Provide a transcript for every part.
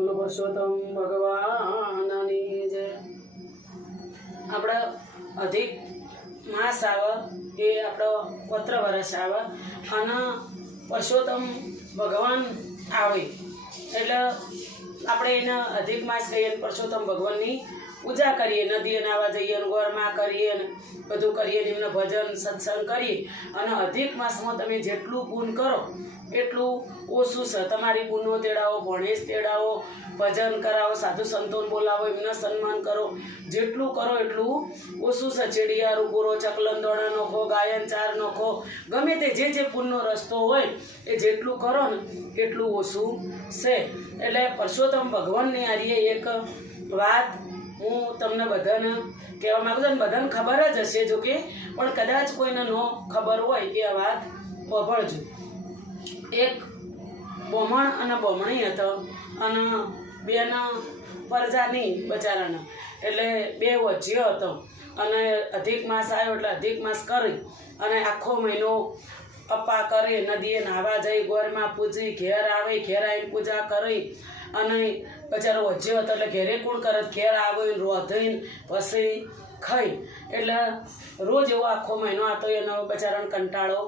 બોલો પુરુષોત્તમ ભગવાનની જય। આપણે અધિક માસ આવે એ આપણો પત્ર વર્ષ આવે અને પુરુષોત્તમ ભગવાન આવે એટલે આપણે એને અધિક માસ કહીએ, પુરુષોત્તમ ભગવાનની પૂજા કરીએ, નદીએ નાવા જઈએ, ગોરમાં કરીએ, બધું કરીએ, એમનું ભજન સત્સંગ કરીએ। અને અધિક માસમાં તમે જેટલું પૂન કરો એટલું ઓછું છે। તમારી પૂનનો તેડાવો, ભણેશ તેડાવો, ભજન કરાવો, સાધુ સંતોન બોલાવો, એમના સન્માન કરો, જેટલું કરો એટલું ઓછું છે। ચેડિયારું પૂરો, ચકલન દોણા નોખો, ગાયન ચાર નોખો, ગમે તે જે પૂનનો રસ્તો હોય એ જેટલું કરો ને એટલું ઓછું છે। એટલે પુરુષોત્તમ ભગવાનની આરીએ એક વાત હું તમને બધાને કહેવા માગું છું, બધાને ખબર જ હશે જોકે, પણ કદાચ કોઈને ન ખબર હોય એ વાત સાંભળજો। એક બ્રાહ્મણ અને બ્રાહ્મણી હતો અને બેના પરજાની બચારાના, એટલે બે વચ્ચ્યો હતો અને અધિક માસ આવ્યો એટલે અધિક માસ કરી અને આખો મહિનો અપ્પા કરે, નદીએ નાહવા જઈ, ગોરમાં પૂજી, ઘેર આવે, ઘેર આવીને પૂજા કરી અને બચારો વચ્ચ્યો હતો એટલે ઘેરે કોણ કરે, ઘેર આવીને રોધીને પછી ખાઈ, એટલે રોજ એવો આખો મહિનો હતો એનો બચારાને કંટાળો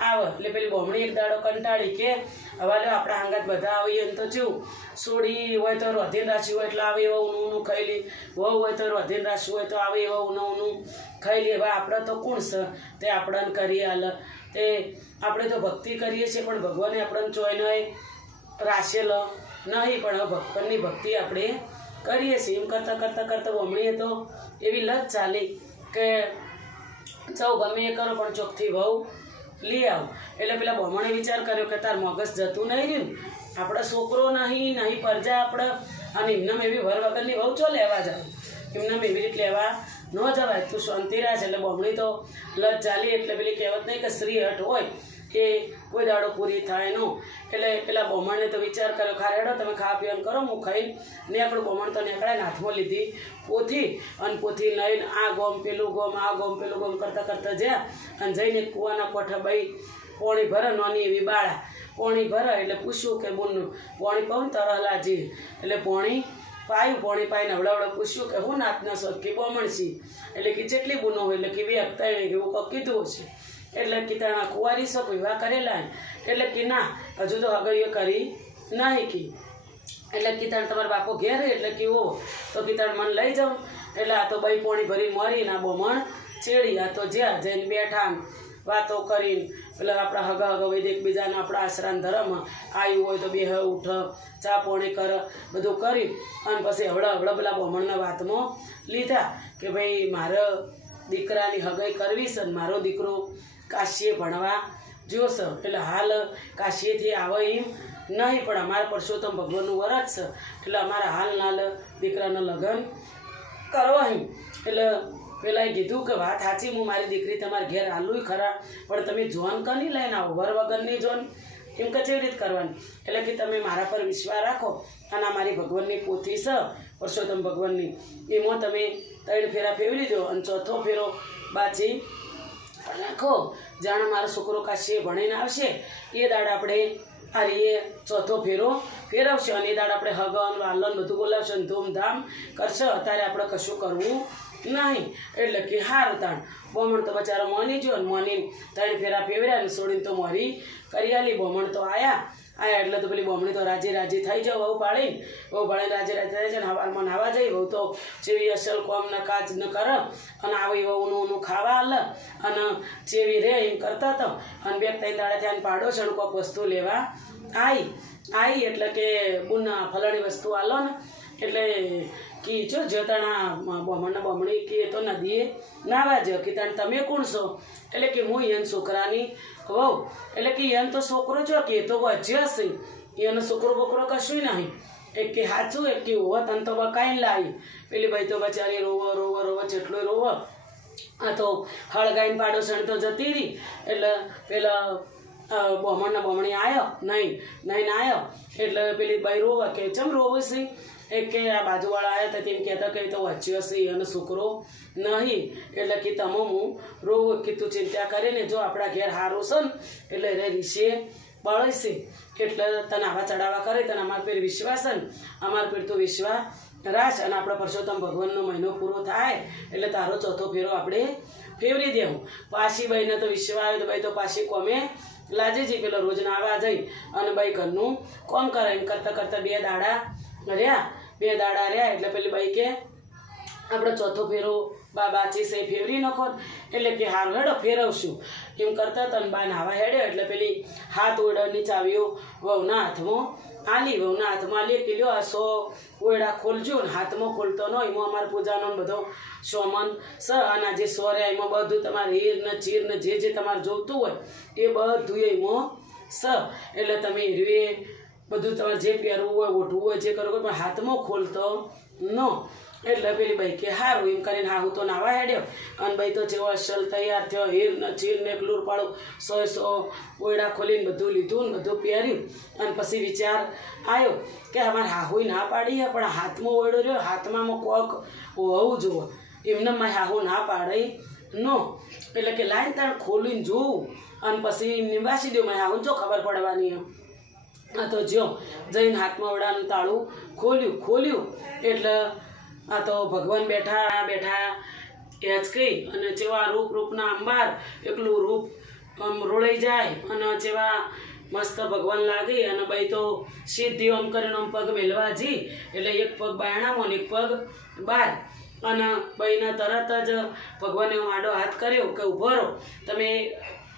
આવે। એટલે પેલી બમણી એક દાડો કંટાળી કે હવે લો આપણા આંગત બધા આવીએ ને તો જેવું સોડી હોય તો રોધીને રાખ્યું હોય એટલે આવે એવા ઊનું ખાઈ લે, વહુ હોય તો રોધીને રાખ્યું હોય તો આવે એવા ઊનું ખાઈ લે। હવે આપણે તો કોણ છે તે આપણને કરી હાલ, તે આપણે તો ભક્તિ કરીએ છીએ પણ ભગવાને આપણને ચોઈને રાશેલ નહીં, પણ હવે ભગવાનની ભક્તિ આપણે કરીએ છીએ। એમ કરતાં બમણીએ તો એવી લત ચાલી કે સૌ ગમે એ કરો પણ ચોકથી વહુ લઈ આવ। એટલે પેલા બ્રાહ્મણે વિચાર કર્યો કે તાર મગજ જતું નહીં રહ્યું, આપણે છોકરો નહીં પરજા આપણે, અને એમને એવી વર વગરની વહુ ચો લેવા જાવ, એમને એવી રીતે લેવા ન જવાય, તું શાંતિ રાખ। એટલે બમણી તો લત ચાલી, એટલે પેલી કહેવત નહીં કે સ્ત્રી હટ હોય કે કોઈ દાડો પૂરી થાય નો। એટલે પેલા બ્રાહ્મણે તો વિચાર કર્યો ખારેડો તમે ખાવા પીવાનું કરો, હું ખાઈને ને આપણું બ્રાહ્મણ તો નીકળાય, હાથમાં લીધી પોથી અને પોથી લઈને આ ગોમ પેલું ગોમ, આ ગોમ પેલું ગોમ કરતાં જ્યાં અને જઈને કૂવાના કોઠા બાઈ પોણી ભરે, નાની એવી બાળા પોણી ભરે એટલે પૂછ્યું કે બોનનું પોણી પાઉં તરલાજી, એટલે પોણી પાયું, પોણી પાઈને હવડાવડે પૂછ્યું કે હું નાતના શોધ કે બ્રાહ્મણસી, એટલે કે જેટલી બુનો હોય એટલે કે બે હપ્તા એવું કંઈક કીધું હશે। એટલે કીતાના કુંવારી શોખ વિવાહ કરેલા, એટલે કે ના હજુ તો હગરીઓ કરી નહીં કી, એટલે કીતાણ તમારા બાપો ઘેર એટલે કે ઓ તો કીતાણ મને લઈ જાઉં। એટલે આ તો બાઈ પોણી ભરી મરીને આ બ્રાહ્મણ ચેડી, આ તો જ્યાં જઈને બેઠા વાતો કરીને પેલા આપણા હગા વૈદ એકબીજાને આપણા આશરાન ધર્મ આવ્યું હોય તો બે ઉઠ ચા પોણી કર, બધું કરી અને પછી હવડા પેલા બ્રાહ્મણના વાતમાં લીધા કે ભાઈ મારે દીકરાની હગાઈ કરવી છે ને મારો દીકરો કાશીએ ભણવા જોશે, એટલે હાલ કાશીએથી આવે એમ નહીં, પણ અમારા પુરુષોત્તમ ભગવાનનું વરત છે એટલે અમારા હાલ દીકરાના લગ્ન કરવા એમ। એટલે પેલાએ કીધું કે વાત સાચી, હું મારી દીકરી તમારે ઘેર હાલું ખરા, પણ તમે જોન કની લઈને આવો, વર વગરની જોન એમ કે કેવી રીતે કરવાની, એટલે કે તમે મારા પર વિશ્વાસ રાખો અને આ મારી ભગવાનની પોથી છે પુરુષોત્તમ ભગવાનની, એમાં તમે 3 ફેરા ફેરવી દો અને ચોથો ફેરો બાજી રાખો, જાણે મારો છોકરો કાશીએ ભણીને આવશે એ દાડ આપણે આ રીએ ચોથો ફેરો ફેરવશે અને એ દાડ આપણે હગન વાલન બધું બોલાવશે અને ધૂમધામ કરશે, અત્યારે આપણે કશું કરવું નહીં। એટલે કે હારું તાણ બ્રાહ્મણ તો બચારો મોની જો ને મોની 3 ફેરા ફેરવ્યા ને છોડીને તો મોરી કરી આલી। બ્રાહ્મણ તો આયા એટલે તો પેલી બમણી તો રાજી થઈ જાવ, વહુ ભાળીને રાજી થઈ જાય ને હવારમાં નાવા જઈ, વહુ તો જેવી અસલ કોમના કાજ ન કરે અને આવી વહુનું ખાવા હાલ અને જેવી રે એમ કરતા હતો અને 2-3 દાડા થયા પાડોશણ કોઈક વસ્તુ લેવા આવી એટલે કે બુન ફલાણી વસ્તુ હાલો ને, એટલે કી જો જતાણા બમણી કે તો નદીએ નાવા જ કીતાણ તમે કોણ છો, એટલે કે હું એન છોકરાની વહુ, એટલે કે એન તો છોકરો છો કે તો વચ્ચે હશે, એનો છોકરો બોકરો કશું નહીં, એક કે સાચું એક કે હોવ તને તો બકાઈને લાવી। પેલી ભાઈ તો બચારી રોવો જેટલો રોવો, આ તો હળગાઈને પાડોશણ તો જતી રહી, એટલે પેલા બમણી આવ્યો નહીં આવ્યો, એટલે પેલી બાઈ રોવા કે ચમ રોવું છે, એક કે આ બાજુવાળા આવ્યા હતા તેમ કહેતા કે તો વચ્ચે હશે એનો છોકરો નહીં, એટલે કે તમે હું રોવું કે તું ચિંતા કરીને જો આપણા ઘેર સારું છે ને એટલે રે રીશે બળે છે। એટલે તને આવા ચડાવવા કરે તને અમાર પેર વિશ્વાસ ને અમાર પેર તો વિશ્વાસ રાશ અને આપણા પરસોત્તમ ભગવાનનો મહિનો પૂરો થાય એટલે તારો ચોથો ફેરો આપણે ફેરવી દેવું. પાછી બાઈને તો વિશ્વાસ આવે તો ભાઈ તો પાછી કોમે લાજે છે પેલો રોજ નાવા જઈ અને ભાઈ ઘરનું કોમ કરે એમ કરતાં કરતાં 2 દાડા રહ્યા એટલે પેલી બાઈ કે આપણે ચોથો ફેરો બાચી સે ફેરવી નાખો એટલે કે હારું હેડો ફેરવશું એમ કરતા તન બા નાવા હેડ્યો એટલે પેલી હાથ ઓરડાની ચાવીઓ વહુના હાથમાં આલી કે લ્યો આ 100 ઓરડા ખોલજો ને હાથમાં ખોલતો ન એમાં અમારે પૂજાનો બધો સોમન સ અને જે સોરે એમાં બધું તમારે હીર ને ચીર ને જે તમારે જોઈતું હોય એ બધું એમાં સ એટલે તમે હીરવે બધું તમારે જે પહેરવું હોય ઓઢવું હોય જે કરવું હોય પણ હાથમાં ખોલતો ન એટલે પેલી બાઈ કે હારું એમ કરીને હા હું તો નાવા હેડ્યો અને ભાઈ તો જેવો અસલ તૈયાર થયો હીર ને ચીર ને એકલું પાડું 100 ઓયડા ખોલીને બધું લીધું ને બધું પહેર્યું અને પછી વિચાર આવ્યો કે અમારે હાહુઈ ના પાડી પણ હાથમાં ઓયડો રહ્યો હાથમાં કોક હોવું જુઓ એમને મારે હાહુ ના પાડે નો એટલે કે લાઈન તાણ ખોલીને જોવું અને પછી એમને વાસી દઉં મારે હાહુ જો ખબર પડવાની આ તો જો જઈને હાથમાં ઓયડાનું તાળું ખોલ્યું એટલે આ તો ભગવાન બેઠા એચ કહી અને જેવા રૂપના અંબાર એકલું રૂપ રોળાઈ જાય અને જેવા મસ્ત ભગવાન લાગી અને બાઈ તો સીધી ઓમ કરીને આમ પગ મેલવા જી એટલે એક પગ બાયણામાં ને એક પગ બહાર અને બાઈને તરત જ ભગવાને આડો હાથ કર્યો કે ઊભો રહો તમે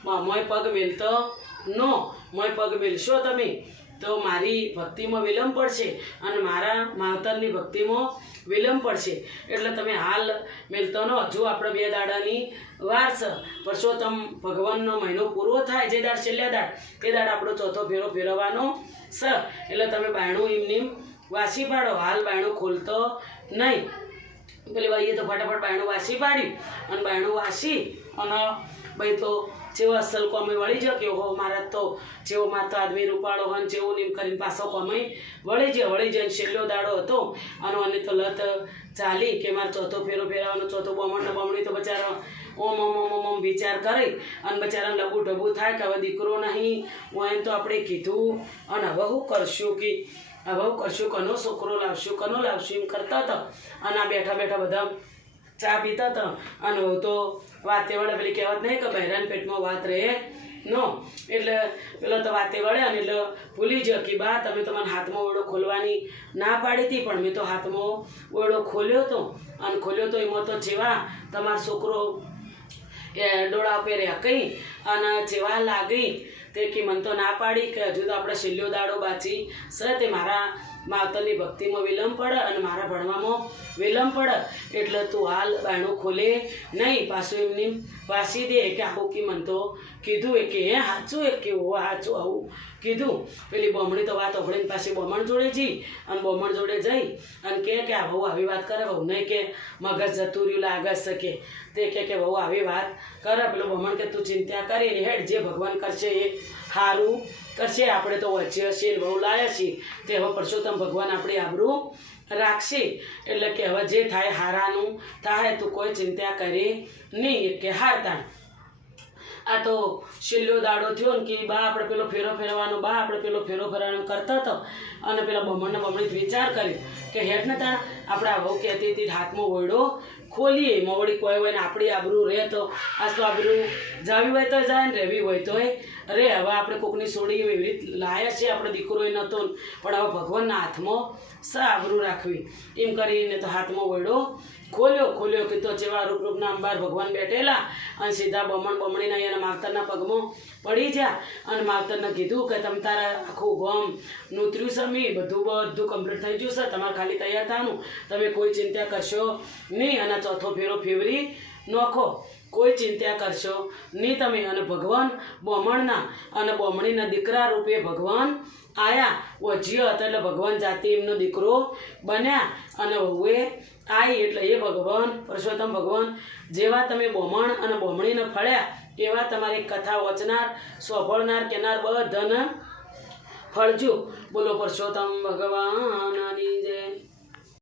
મોય પગ મેલતો નો મોય પગ મેલશો તમે તો મારી ભક્તિમાં વિલંબ પડશે અને મારા માવતરની ભક્તિમાં વિલંબ પડશે એટલે તમે હાલ મેલતો ન હજુ આપણે 2 દાડાની વાર છે પરસોત્તમ ભગવાનનો મહિનો પૂરો થાય જે દાડ છેલ્લા દાડ તે દાડ આપણો ચોથો ફેરો ફેરવવાનો છે એટલે તમે બાયણું એમની વાસી પાડો હાલ બાયણું ખોલતો નહીં પેલી ભાઈએ તો ફટાફટ બાયણું વાસી પાડ્યું અને બાયણું વાસી અને ભાઈ તો જેવો અસલ કોમે વળી ગયો કે હો મારા તો જેવો માર તો આદમી રૂપાળો હોય જેવું નીમ કરીને પાછો કોમે વળી જાય છેલ્લો દાડો હતો અને તો લત ચાલી કે મારે ચોથો ફેરો ફેરવાનો ચોથો બમણી તો બચારા ઓમ વિચાર કરે અને બચારાને લબુ ઢબુ થાય કે હવે દીકરો નહીં હું એમ તો આપણે કીધું અને હવે હું કરશું કે કનો છોકરો લાવશું એમ કરતા હતા અને આ બેઠા બધા ચા પીતા હતા અને હું તો વાતે વળે પેલી કહેવત નહીં કે બહેરાન પેટમાં વાત રહે નો એટલે પેલો તો વાતે વળે અને એટલે ભૂલી ગયો કે બા તમે તમારા હાથમાં ઓરડો ખોલવાની ના પાડી હતી પણ મેં તો હાથમાં ઓરડો ખોલ્યો તો એમાં તો જેવા તમારો છોકરો એ ડોળા પહેર્યા કંઈ અને જેવા લાગી તે કે મને તો ના પાડી કે હજુ તો આપણે છેલ્લો દાડો બાચી છે તે મારા માવતરની ભક્તિમાં વિલંબ પડે અને મારા ભણવામાં વિલંબ પડે એટલે તું હાલ બાયણું ખોલે નહીં પાછું એમની વાસી દે કે આવું કે મને તો કીધું કે હે સાચું કે સાચું આવું કીધું પેલી બમણી તો વાત ઓગળીને પાછી બમણ જોડે જઈ અને બમણ જોડે જઈ અને કે આ બહુ આવી વાત કરે બહુ નહીં કે મગજ જતું રહ્યું લાગે શકે તે કે બહુ આવી વાત કરે પેલું બમણ કે તું ચિંતા કરી હેડ જે ભગવાન કરશે એ સારું કરશે આપણે તો વચ્ચે હશે બહુ લાયા છીએ તે હવે પરસોત્તમ ભગવાન આપણી આબરૂ રાખશે એટલે કે હવે જે થાય હારાનું થાય તું કોઈ ચિંતા કરી નહીં કે હારતા આ તો છેલ્લો દાડો થયો ને કે બા આપણે પેલો ફેરો ફેરવાનો કરતા હતો અને પેલા બમણી વિચાર કર્યો કે હેડ ને ત્યાં આપણે આ વહુ કહેતી હતી હાથમાં ઓરડો ખોલીએ મવડી કોઈ હોય ને આપણી આબરૂ રહે તો આજ તો આબરૂ જાવી હોય તો જાય ને રહેવી હોય તો રે હવે આપણે કોકની છોડી એવી રીત લાયા છે આપણે દીકરો એ નહોતો પણ હવે ભગવાનના હાથમાં આબરૂ રાખવી એમ કરીને તો હાથમાં ઓરડો ખોલ્યો કે તો જેવા રૂપના અંબાર ભગવાન બેઠેલા અને સીધા બમણીના એના માવતરના પગમાં પડી જા અને માવતરને કીધું કે તમે તારા આખું ગોમ નૂતર્યું છે મી બધું કમ્પ્લીટ થઈ ગયું છે તમારે ખાલી તૈયાર થવાનું તમે કોઈ ચિંતા કરશો નહીં અને ચોથો ફેરો ફેવરી નોખો કોઈ ચિંતા કરશો નહીં તમે અને ભગવાન બમણના અને બમણીના દીકરા રૂપે ભગવાન આયા વજ્ય હતા એટલે ભગવાન જાતિ એમનો દીકરો બન્યા અને વહુએ આવી એટલે એ ભગવાન પરસોત્તમ ભગવાન જેવા તમે બમણ અને બમણીને ફળ્યા એવા તમારી કથા વચનાર સોંભળનાર કેનાર બધાને ફળજો. બોલો પરસોત્તમ ભગવાનની જય.